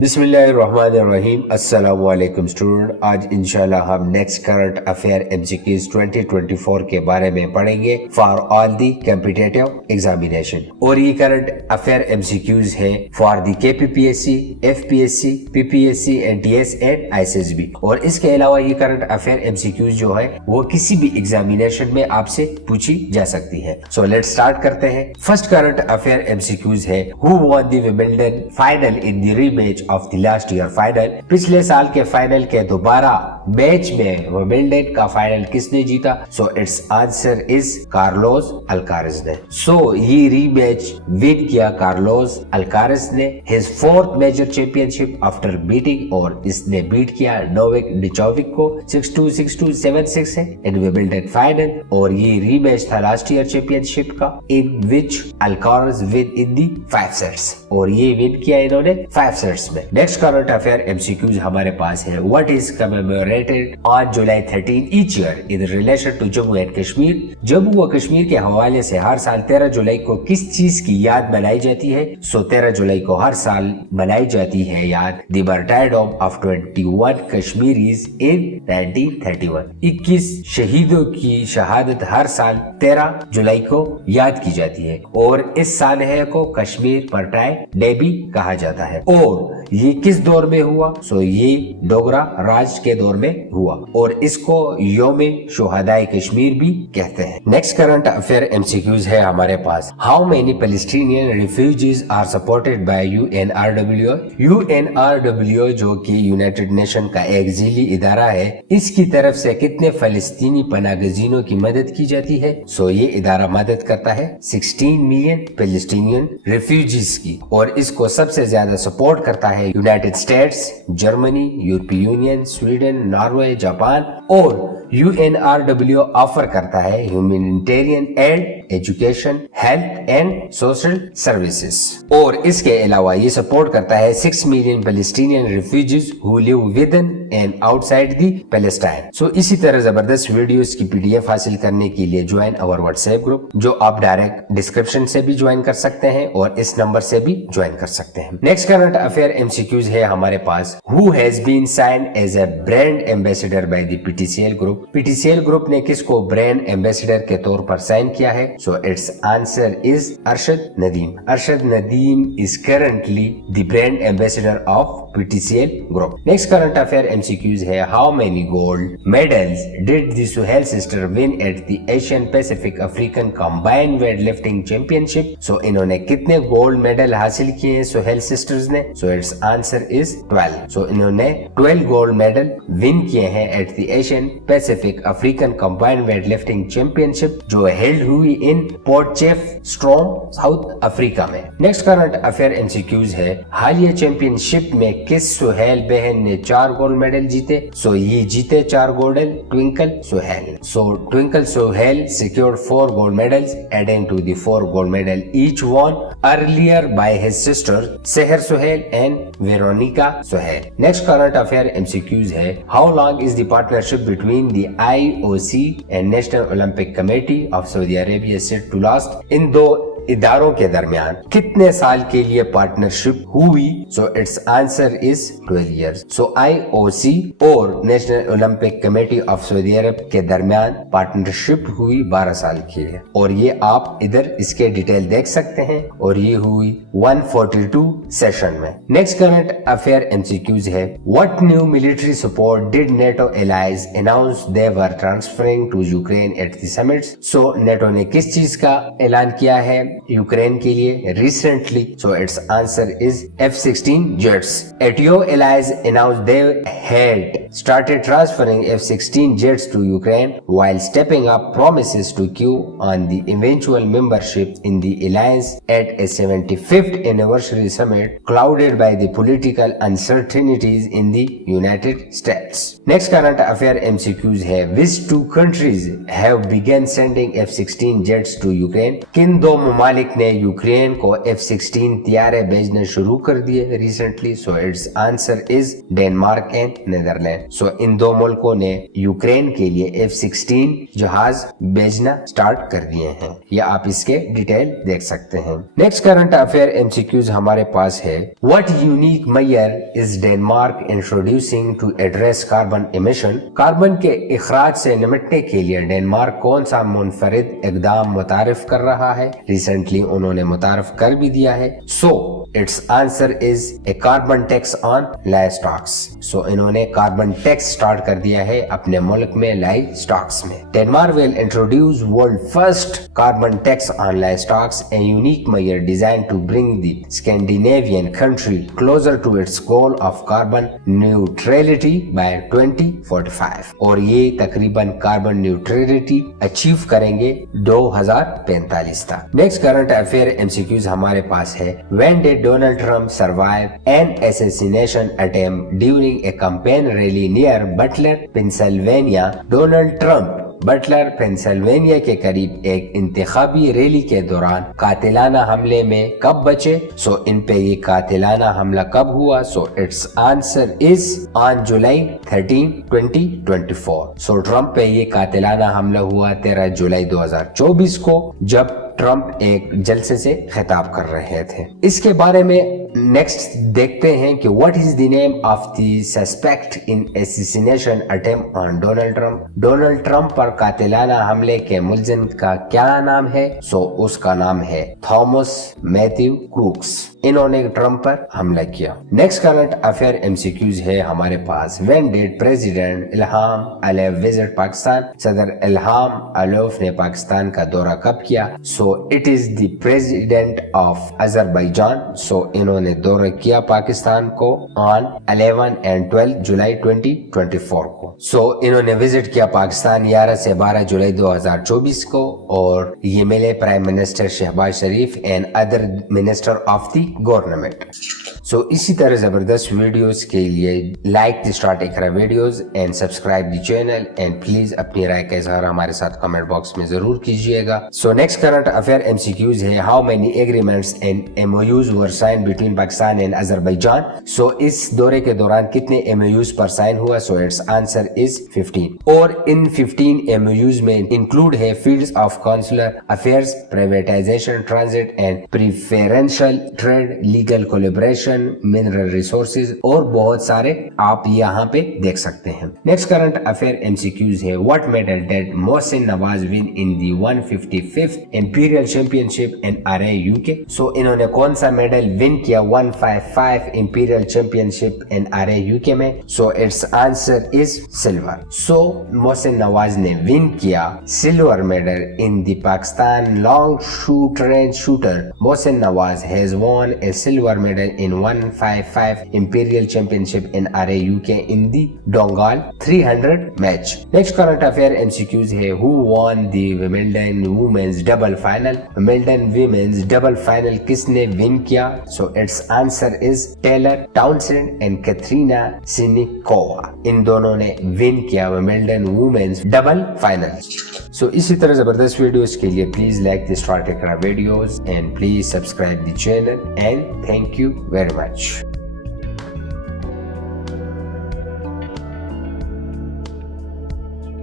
बिस्मिल्लाहिर्रहमानिर्रहीम। अस्सलाम वालेकुम स्टूडेंट। आज इंशाल्लाह हम नेक्स्ट करंट अफेयर एमसीक्यूज 2024 के बारे में पढ़ेंगे for all the competitive examination. और ये करंट अफेयर एमसीक्यूज है for the KPPSC, FPSC, PPSC, NTS and ISSB. और इसके अलावा ये करंट अफेयर एमसीक्यूज जो है वो किसी भी एग्जामिनेशन में आपसे पूछी जा सकती है। सो लेट्स स्टार्ट करते हैं। फर्स्ट करंट अफेयर एमसीक्यूज है who won the Wimbledon final in the rematch of the last year final. पिछले साल के फाइनल के दोबारा मैच में विंबलडन का फाइनल किसने जीता? So it's answer is Carlos Alcaraz ने। सो ये रीमैच विन किया कार्लोस अल्काराज ने, his fourth major championship after beating, और इसने बीट किया नोवाक डिजोकोविक को 6-2, 6-2, 7-6 से इन विंबलडन फाइनल। और ये रीमैच था लास्ट ईयर चैंपियनशिप का, in which Alcaraz win in the 5 sets, और ये विन किया इन्होंने 5 सेट्स में। नेक्स्ट करंट अफेयर एमसीक्यूज हमारे पास है what is commemorated on July 13 each year in relation to Jammu and Kashmir. Jammu व कश्मीर के हवाले से हर साल 13 जुलाई को किस चीज की याद मनाई जाती है? सो 13 जुलाई को हर साल मनाई जाती है याद द मार्टायरडम ऑफ 21 कश्मीरीज इन 1931। 21 शहीदों की शहादत हर साल 13 जुलाई को याद की जाती है, और इस सानहे को कश्मीर मार्टायर डे भी कहा जाता है। और ये किस दौर में हुआ? सो ये डोगरा राज के दौर में हुआ, और इसको योम शुहदाए कश्मीर भी कहते हैं। नेक्स्ट करंट अफेयर एमसीक्यूज है हमारे पास how many Palestinian refugees are supported by UNRWA. UNRWA जो कि यूनाइटेड नेशन का एक जिली इदारा है, इसकी तरफ से कितने फलस्तीनी पनागजीनों की मदद की जाती है? सो ये इदारा मदद करता है 16 मिलियन पैलेस्टीनियन रिफ्यूजीज की, और इसको सबसे ज्यादा सपोर्ट करता है यूनाइटेड स्टेट्स, जर्मनी, यूरोपीय यूनियन, स्वीडन, नॉर्वे, जापान। और यूएनआरडब्ल्यू ऑफर करता है humanitarian aid, education, health and social services. और इसके अलावा ये सपोर्ट करता है 6 million Palestinian refugees who live within and outside the Palestine. So इसी तरह जबरदस्त वीडियोस की पीडीएफ हासिल करने के लिए ज्वाइन अवर व्हाट्सएप ग्रुप, जो आप डायरेक्ट डिस्क्रिप्शन से भी ज्वाइन कर सकते हैं और इस नंबर से भी ज्वाइन कर सकते हैं। नेक्स्ट करंट अफेयर एमसीक्यूज है हमारे पास who has been signed as a brand ambassador by the PTCL group. PTCL group ने किसको ब्रांड एम्बेसडर के तौर पर साइन किया है? So it's answer is Arshad Nadeem. Arshad Nadeem is currently the brand ambassador of PTCL group. Next current affair MCQs है how many gold medals did the Suhail sister win at the Asian Pacific African combined weightlifting championship. So इन्होंने कितने gold medal हासिल किए हैं Suhail sisters ने? So it's answer is 12। सो इन्होंने 12 gold medal win किए हैं eight the Asian Pacific African combined weightlifting championship, जो हेल्ड हुई इन पोर्टचेफस्ट्रूम साउथ अफ्रीका में। नेक्स्ट करंट अफेयर एमसीक्यूज है हालिया चैंपियनशिप में किस सुहेल बहन ने 4 गोल्ड मेडल जीते? सो ये जीते 4 gold twinkle Suhail. So twinkle Suhail secured 4 gold medals, adding to the 4 gold medal each won earlier by his sisters Seher Suhail and Veronica Suhail. Next current affair MCQs है how long is the partnership between the IOC and National Olympic Committee of Saudi Arabia set to last? इन दो इदारों के दरमियान कितने साल के लिए partnership हुई? So it's answer is 12 years. So IOC और national Olympic committee of Saudi Arabia के दरमियान पार्टनरशिप हुई 12 साल के लिए, और ये आप इधर इसके डिटेल देख सकते हैं, और ये हुई 142 सेशन में। नेक्स्ट करंट अफेयर एमसीक्यूज है what new military support did NATO allies announce they were transferring to Ukraine at the summits. So NATO ने किस चीज का ऐलान किया है यूक्रेन के लिए recently? So it's answer is F-16 jets. ATO allies announced they had started transferring F-16 jets to Ukraine while stepping up promises to queue on the eventual membership in the alliance at a 75th anniversary summit clouded by the political uncertainties in the United States. Next current affair MCQs है which 2 countries have begun sending F-16 jets to Ukraine? किन 2 ममालिक ममालिक ने Ukraine को F-16 तैयारे भेजने शुरू कर दिए recently? So it's answer is Denmark and Netherlands. So इन दो मुल्कों ने यूक्रेन के लिए F-16 जहाज भेजना स्टार्ट कर दिए हैं। या आप इसके डिटेल देख सकते हैं। नेक्स्ट करंट अफेयर एमसीक्यूज हमारे पास है, what unique measure is Denmark introducing to address carbon emission? Carbon के इखराज से निपटने के लिए डेनमार्क कौन सा मुनफरिद इकदाम मुतारिफ कर रहा है? रिसेंटली उन्होंने मुतारिफ कर भी दिया है। So it's answer is a carbon tax on livestocks. So इन्होंने कार्बन टैक्स स्टार्ट कर दिया है अपने मुल्क में लाइवस्टॉक्स में। Denmark will introduce world first carbon tax on livestocks, a unique measure design to bring the Scandinavian country closer to its goal of carbon neutrality by 2045। और ये तकरीबन कार्बन न्यूट्रलिटी अचीव करेंगे 2045 तक। नेक्स्ट करंट अफेयर एमसीक्यूज हमारे पास है, when did Donald Trump survive an assassination attempt during a campaign rally near Butler Pennsylvania? Donald Trump Butler Pennsylvania के करीब एक इंतखाबी रैली के दौरान कातिलाना हमले में कब बचे? सो इन पे ये कातिलाना हमला कब हुआ? So it's answer is on July 13, 2024। So Trump पे ये कातिलाना हमला हुआ 13 जुलाई 2024 को, जब ट्रम्प एक जलसे से खिताब कर रहे थे। इसके बारे में नेक्स्ट देखते हैं कि what is the name of the suspect in assassination attempt on Donald Trump? Donald Trump पर कातिलाना हमले के मुलजिम का क्या नाम है? सो उसका नाम है थॉमस मैथ्यू क्रूक्स। इन्होंने ट्रम्प पर हमला किया। नेक्स्ट करंट अफेयर एमसीक्यूज है हमारे पास, when did president Ilham Aliyev visit Pakistan? सदर इल्हाम अलीव ने पाकिस्तान का दौरा कब किया? So it is the president of Azerbaijan. So इन्होंने दौरा किया पाकिस्तान को ऑन 11 एंड 12 जुलाई 2024 को। सो इन्होंने विजिट किया पाकिस्तान 11 से 12 जुलाई 2024 को, और ये मिले prime minister Shehbaz Sharif and other minister of the government. So इसी तरह जबरदस्त वीडियोस के लिए like the start Iqra videos and subscribe the channel, and please अपनी राय का इजहार हमारे साथ कमेंट बॉक्स में जरूर कीजिएगा। So next current affair MCQs है, how many agreements and MoUs were sign between Pakistan and Azerbaijan? So इस दौरे के दौरान कितने एमओयूज पर साइन हुआ? So it's answer is 15। और इन 15 एमओयूज में इंक्लूड है fields of consular affairs, privatisation, transit and preferential trade, legal collaboration, mineral resources और बहुत सारे आप यहाँ पे देख सकते हैं। नेक्स्ट करंट अफेयर एमसीक्यूज है, what medal did Mohsin Nawaz win in the 155th imperial championship in RA UK? So इन्होंने कौन सा मेडल विन किया 155 imperial championship in RA UK में? So it's answer is silver. So Mohsin Nawaz ने विन किया silver medal in the Pakistan long shoot range shooter. Mohsin Nawaz has won a silver medal in 155 Imperial Championship in RAUK in the Dongal 300 match. Next current affair MCQs है, who won the Wimbledon Women's Double Final? Wimbledon Women's Double Final किसने win किया? So its answer is Taylor Townsend and Katrina Siniakova. इन दोनों ने win किया Wimbledon Women's Double Final. So इसी तरह जबरदस्त videos के लिए please like the start Iqra videos and please subscribe the channel, and thank you very much.